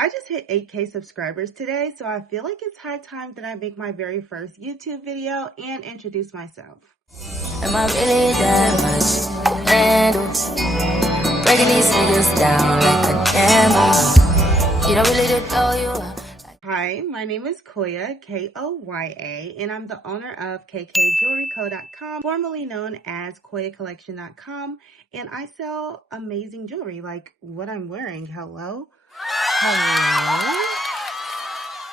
I just hit 8K subscribers today, so I feel like it's high time that I make my very first YouTube video and introduce myself. Am I really that much? And breaking these niggas down like a demo. You don't really know you. Hi, my name is Koya, Koya, and I'm the owner of kkjewelryco.com, formerly known as koyacollection.com, and I sell amazing jewelry like what I'm wearing. Hello? Hello?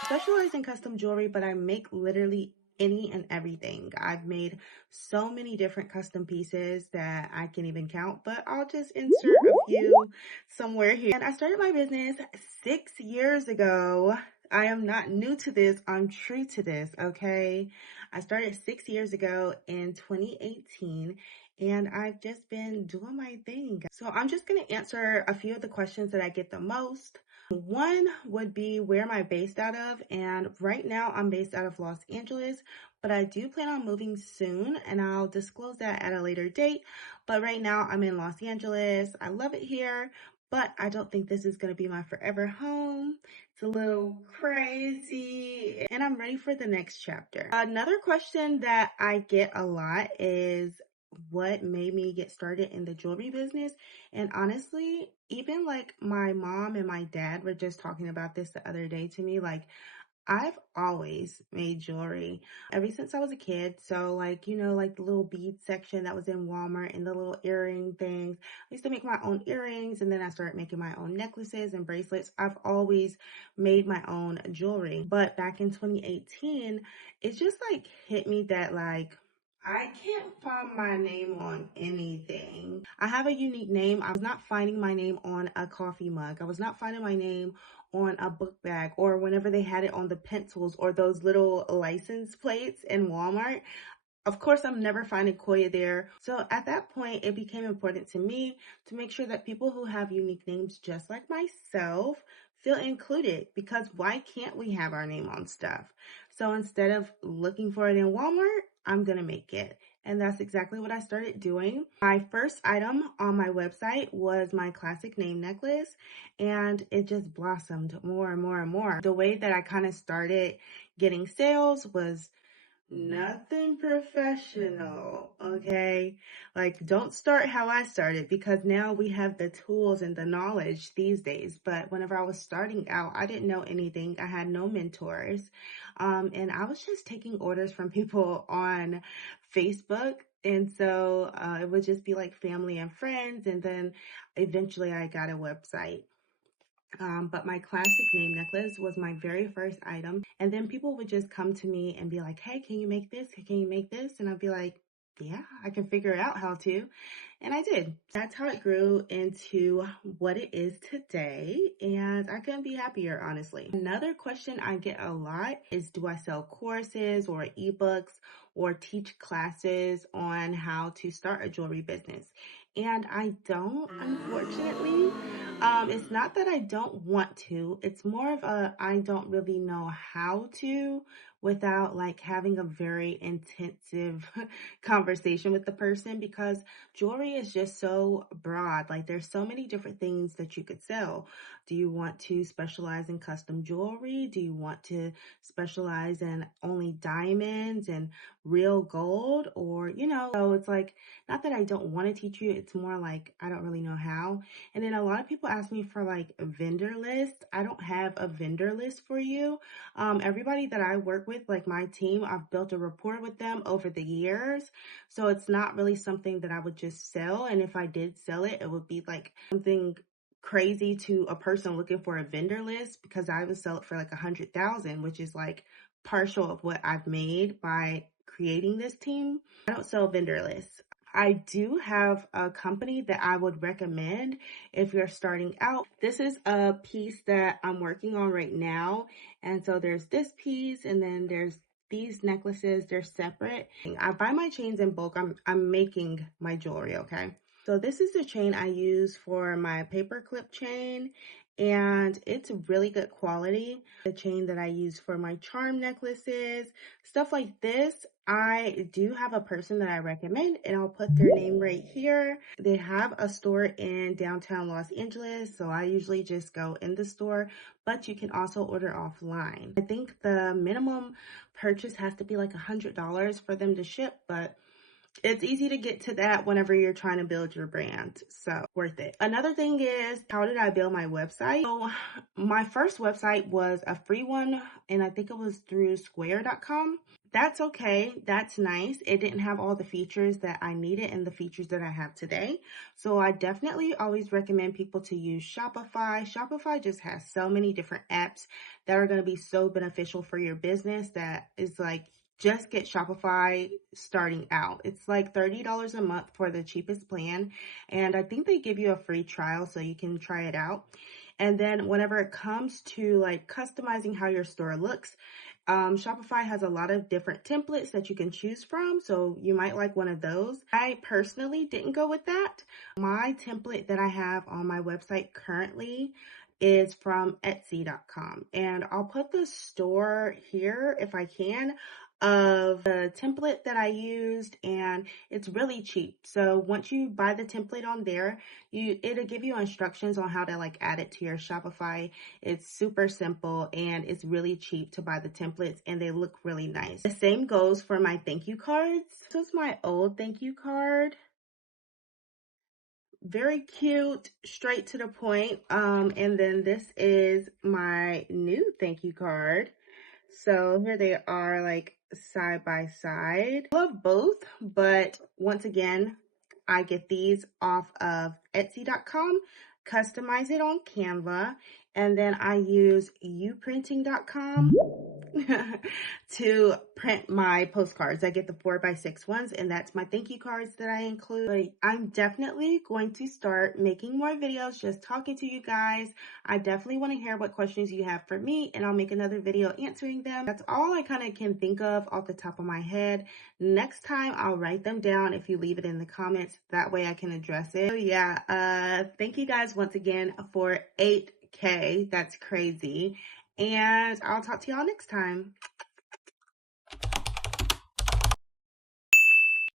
Specialize in custom jewelry, but I make literally any and everything. I've made so many different custom pieces that I can't even count, but I'll just insert a few somewhere here. And I started my business 6 years ago. I am not new to this. I'm true to this, okay? I started 6 years ago in 2018 and I've just been doing my thing. So I'm just going to answer a few of the questions that I get the most. One would be where am I based out of? And right now I'm based out of Los Angeles, but I do plan on moving soon and I'll disclose that at a later date. But right now I'm in Los Angeles. I love it here, but I don't think this is going to be my forever home. It's a little crazy and I'm ready for the next chapter. Another question that I get a lot is what made me get started in the jewelry business. And honestly, even like my mom and my dad were just talking about this the other day to me. Like, I've always made jewelry ever since I was a kid. So like, like the little bead section that was in Walmart and the little earring things. I used to make my own earrings and then I started making my own necklaces and bracelets. I've always made my own jewelry. But back in 2018, it just like hit me that like, I can't find my name on anything. I have a unique name. I was not finding my name on a coffee mug. I was not finding my name on a book bag or whenever they had it on the pencils or those little license plates in Walmart. Of course, I'm never finding Koya there. So at that point, it became important to me to make sure that people who have unique names just like myself feel included, because why can't we have our name on stuff? So instead of looking for it in Walmart, I'm going to make it. And that's exactly what I started doing. My first item on my website was my classic name necklace, and it just blossomed more and more and more. The way that I kind of started getting sales was nothing professional, okay? Like, don't start how I started, because now we have the tools and the knowledge these days. But whenever I was starting out, I didn't know anything. I had no mentors. And I was just taking orders from people on Facebook. And so it would just be like family and friends. And then eventually I got a website. But my classic name necklace was my very first item. And then people would just come to me and be like, hey, can you make this? Can you make this? And I'd be like, yeah, I can figure out how to. And I did. That's how it grew into what it is today. And I couldn't be happier, honestly. Another question I get a lot is, do I sell courses or ebooks or teach classes on how to start a jewelry business? And I don't, unfortunately. It's not that I don't want to. It's more of a I don't really know how to without like having a very intensive conversation with the person, because jewelry is just so broad. Like, there's so many different things that you could sell. Do you want to specialize in custom jewelry? Do you want to specialize in only diamonds and real gold? Or, so it's like, not that I don't want to teach you. It's more like I don't really know how. And then a lot of people ask me for like a vendor list. I don't have a vendor list for you. Everybody that I work with, like my team, I've built a rapport with them over the years. So it's not really something that I would just sell. And if I did sell it, it would be like something crazy to a person looking for a vendor list, because I would sell it for like 100,000, which is like partial of what I've made by creating this team. I don't sell vendor lists. I do have a company that I would recommend if you're starting out. This is a piece that I'm working on right now. And so there's this piece and then there's these necklaces. They're separate. I buy my chains in bulk. I'm making my jewelry, okay? So this is the chain I use for my paperclip chain. and it's really good quality. The chain that I use for my charm necklaces, stuff like this, I do have a person that I recommend, and I'll put their name right here. They have a store in downtown Los Angeles, so I usually just go in the store, but you can also order offline. I think the minimum purchase has to be like $100 for them to ship, but it's easy to get to that whenever you're trying to build your brand, so worth it. Another thing is, how did I build my website? So my first website was a free one, and I think it was through square.com. That's okay. That's nice. It didn't have all the features that I needed and the features that I have today. So I definitely always recommend people to use Shopify. Shopify just has so many different apps that are going to be so beneficial for your business that is like, just get Shopify starting out. It's like $30 a month for the cheapest plan. And I think they give you a free trial so you can try it out. And then whenever it comes to like customizing how your store looks, Shopify has a lot of different templates that you can choose from, so you might like one of those. I personally didn't go with that. My template that I have on my website currently is from Etsy.com, and I'll put the store here if I can of the template that I used, and it's really cheap. So once you buy the template on there, it'll give you instructions on how to like add it to your Shopify. It's super simple and it's really cheap to buy the templates, and they look really nice. The same goes for my thank you cards. This was my old thank you card. Very cute, straight to the point. And then this is my new thank you card. So here they are, like side by side. I love both, but once again, I get these off of Etsy.com, customize it on Canva, and then I use uprinting.com to print my postcards. I get the 4x6 ones, and that's my thank you cards that I include. But I'm definitely going to start making more videos, just talking to you guys. I definitely want to hear what questions you have for me, and I'll make another video answering them. That's all I kind of can think of off the top of my head. Next time, I'll write them down if you leave it in the comments. That way I can address it. So yeah, thank you guys once again for 8K. That's crazy. And I'll talk to y'all next time.